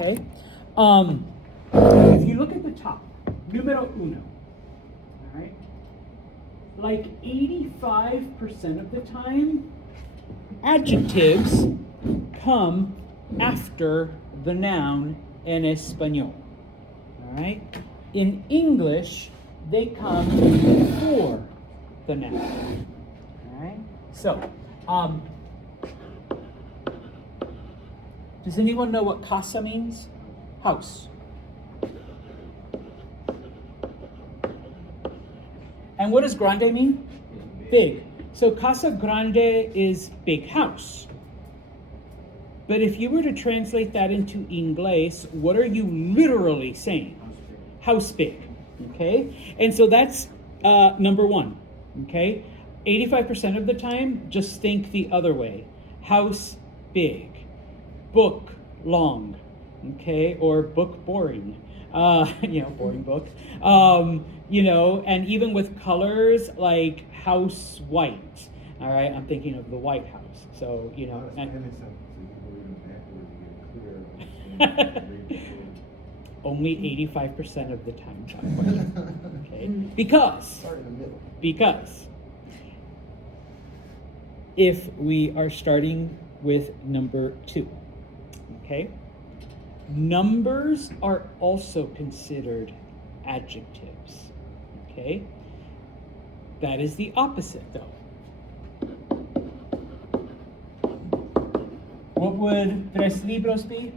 okay? If you look at the top, numero uno, all right? Like 85% of the time, adjectives come after the noun en español, all right? In English, they come before the noun, all right? So, does anyone know what casa means? House. And what does grande mean? Big. So casa grande is big house. But if you were to translate that into Inglés, what are you literally saying? House big. Okay? And so that's number one. Okay? 85% of the time, just think the other way. House big. Book long. Okay? Or book boring. Boring book. And even with colors like house white. All right? I'm thinking of the White House. So, only 85% of the time, John. Okay? Because if we are starting with number 2, okay? Numbers are also considered adjectives, okay? That is the opposite, though. What would tres libros be?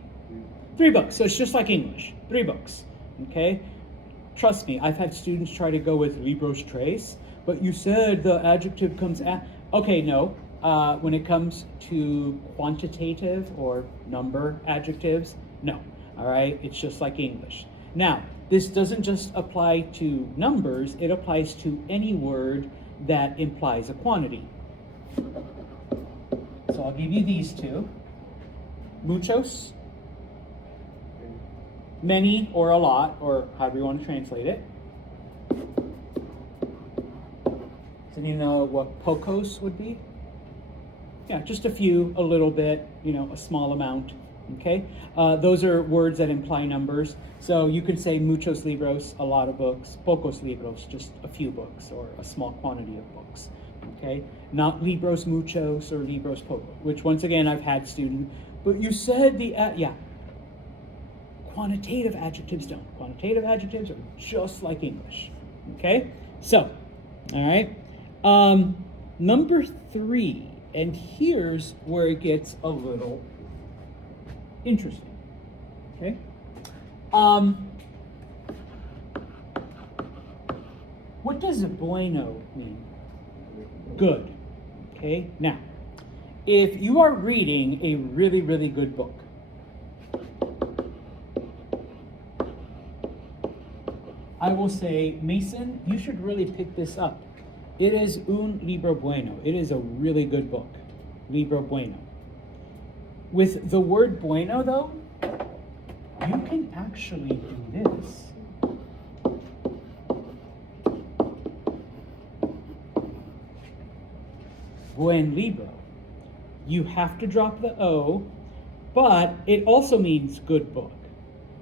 3 books. So it's just like English. 3 books. Okay? Trust me, I've had students try to go with libros tres, but you said the adjective comes at. Okay, no. When it comes to quantitative or number adjectives, no. All right? It's just like English. Now, this doesn't just apply to numbers, it applies to any word that implies a quantity. So I'll give you these 2. Muchos, many or a lot, or however you want to translate it. Does anyone know what pocos would be? Yeah, just a few, a little bit, a small amount, okay? Those are words that imply numbers. So you could say muchos libros, a lot of books, pocos libros, just a few books or a small quantity of books, okay? Not libros muchos or libros pocos, which once again, I've had students, but you said quantitative adjectives don't. Quantitative adjectives are just like English, okay? So, all right. Number 3, and here's where it gets a little interesting, okay? What does bueno mean? Good, okay? Now, if you are reading a really, really good book, I will say, Mason, you should really pick this up. It is un libro bueno. It is a really good book. Libro bueno. With the word bueno, though, you can actually do this. Buen libro. You have to drop the O, but it also means good book.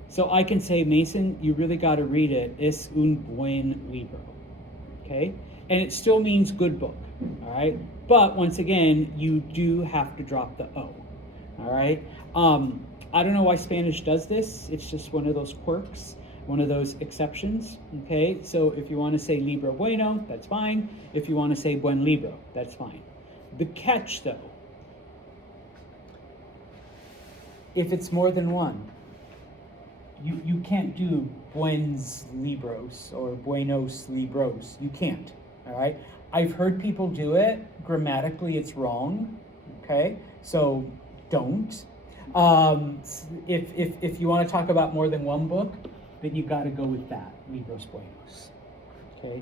So I can say, Mason, you really got to read it. Es un buen libro. Okay? And it still means good book. All right? But once again, you do have to drop the O. All right? I don't know why Spanish does this. It's just one of those quirks, one of those exceptions. Okay? So if you want to say libro bueno, that's fine. If you want to say buen libro, that's fine. The catch, though, if it's more than one, you can't do buenos libros or buenos libros. You can't, all right? I've heard people do it. Grammatically, it's wrong, okay? So don't. If you want to talk about more than one book, then you got to go with that, libros buenos, okay?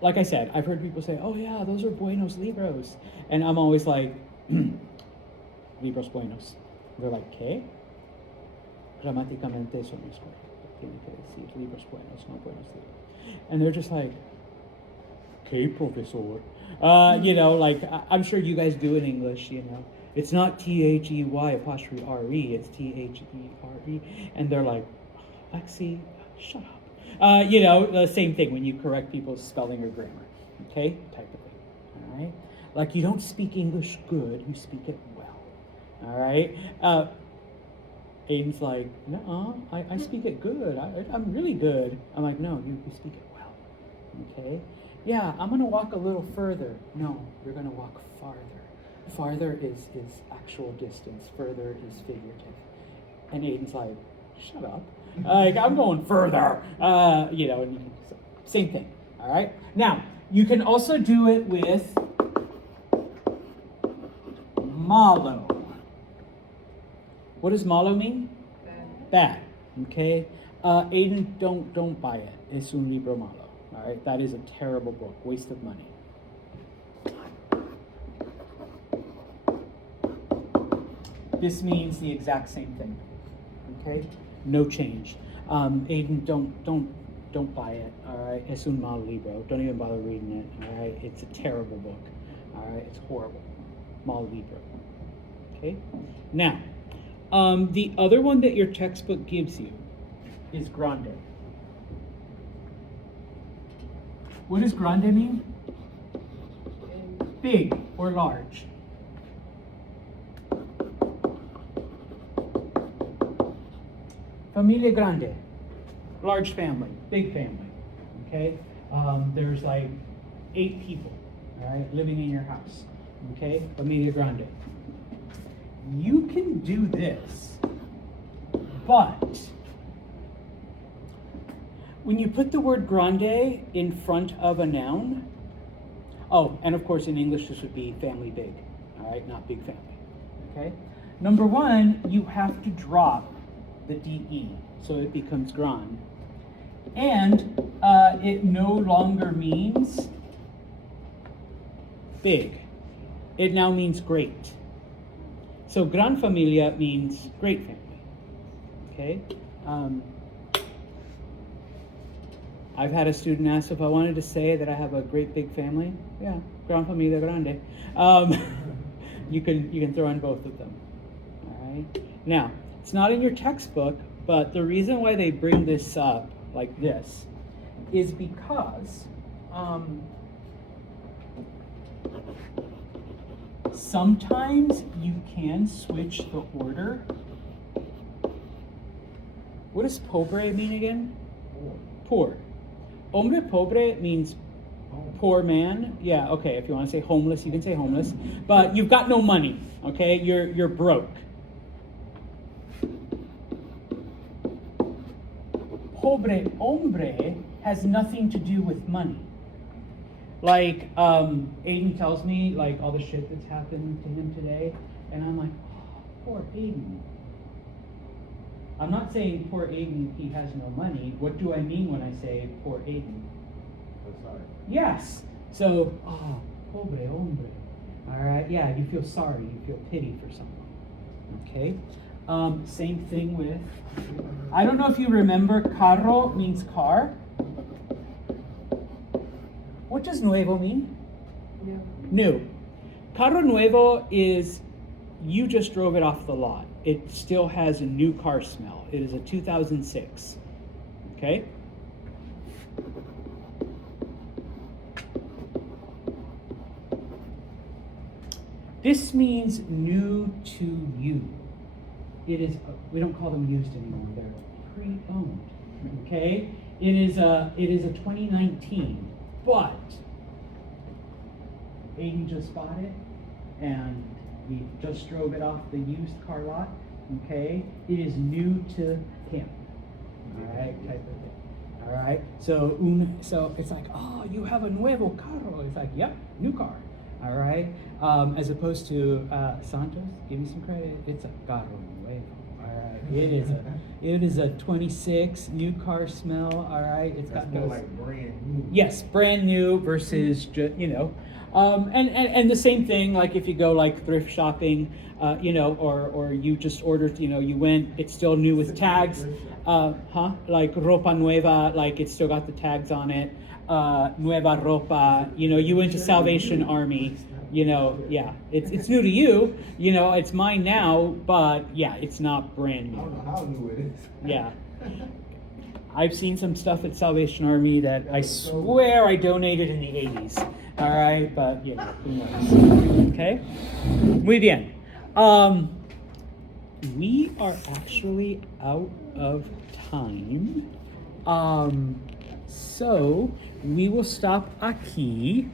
Like I said, I've heard people say, oh yeah, those are buenos libros. And I'm always like, libros buenos. They're like, ¿qué? Gramáticamente eso no es correcto. Tiene que decir libros buenos, no buenos libros. And they're just like, ¿qué, profesor? I'm sure you guys do in English, It's not They apostrophe R-E, it's There. And they're like, Lexi, shut up. The same thing when you correct people's spelling or grammar. Okay, type of thing. All right? Like you don't speak English good, you speak it well. All right? Aiden's like, no, I speak it good. I'm really good. I'm like, no, you speak it well. Okay? Yeah, I'm going to walk a little further. No, you're going to walk farther. Farther is actual distance. Further is figurative. And Aiden's like, shut up. Like, I'm going further. And you can, same thing. All right? Now, you can also do it with malo. What does malo mean? Bad. Okay? Aiden, don't buy it. Es un libro malo. All right? That is a terrible book. Waste of money. This means the exact same thing. Okay? No change. Aiden, don't buy it. All right? Es un mal libro. Don't even bother reading it. All right? It's a terrible book. All right? It's horrible. Mal libro. Okay? Now, the other one that your textbook gives you is grande. What does grande mean? Big or large. Familia grande, large family, big family, okay? There's like 8 people, all right, living in your house, okay? Familia grande. You can do this, but when you put the word grande in front of a noun, oh, and of course in English this would be family big, all right, not big family, okay? Number one, you have to drop the DE, so it becomes gran. And it no longer means big. It now means great. So gran familia means great family. Okay? I've had a student ask if I wanted to say that I have a great big family. Yeah, gran familia grande. You can throw in both of them. All right? Now, it's not in your textbook, but the reason why they bring this up like this is because sometimes you can switch the order. What does pobre mean again? Poor. Hombre pobre means poor man. Yeah, okay, if you want to say homeless, you can say homeless. But you've got no money, okay? You're broke. Pobre hombre has nothing to do with money. Like, Aiden tells me, like, all the shit that's happened to him today, and I'm like, oh, poor Aiden. I'm not saying poor Aiden, he has no money. What do I mean when I say poor Aiden? I'm sorry. Yes. So, oh, pobre hombre. All right, yeah, you feel sorry, you feel pity for someone. Okay? Same thing with, I don't know if you remember, carro means car. What does nuevo mean? New. Carro nuevo is you just drove it off the lot. It still has a new car smell. It is a 2006. Okay? This means new to you. It is, we don't call them used anymore, they're pre-owned, okay? It is a 2019, but Aiden just bought it, and we just drove it off the used car lot, okay? It is new to him, all right, type of thing, all right? So it's like, oh, you have a nuevo carro. It's like, yep, new car, all right? As opposed to Santos, give me some credit, it's a carro nuevo, all right? It is a 26 new car smell, all right? It's got those, like brand new. Yes, brand new versus and the same thing, like if you go like thrift shopping, or you just ordered, you went, it's still new with tags, like ropa nueva, like it's still got the tags on it, nueva ropa, you went to Salvation Army, You know, yeah, it's new to you. You know, it's mine now, but yeah, it's not brand I don't new. know how new it is. Yeah. I've seen some stuff at Salvation Army that I swear I donated in the 80s. All right, but you know, who knows? Okay. Muy bien. We are actually out of time. So we will stop aquí.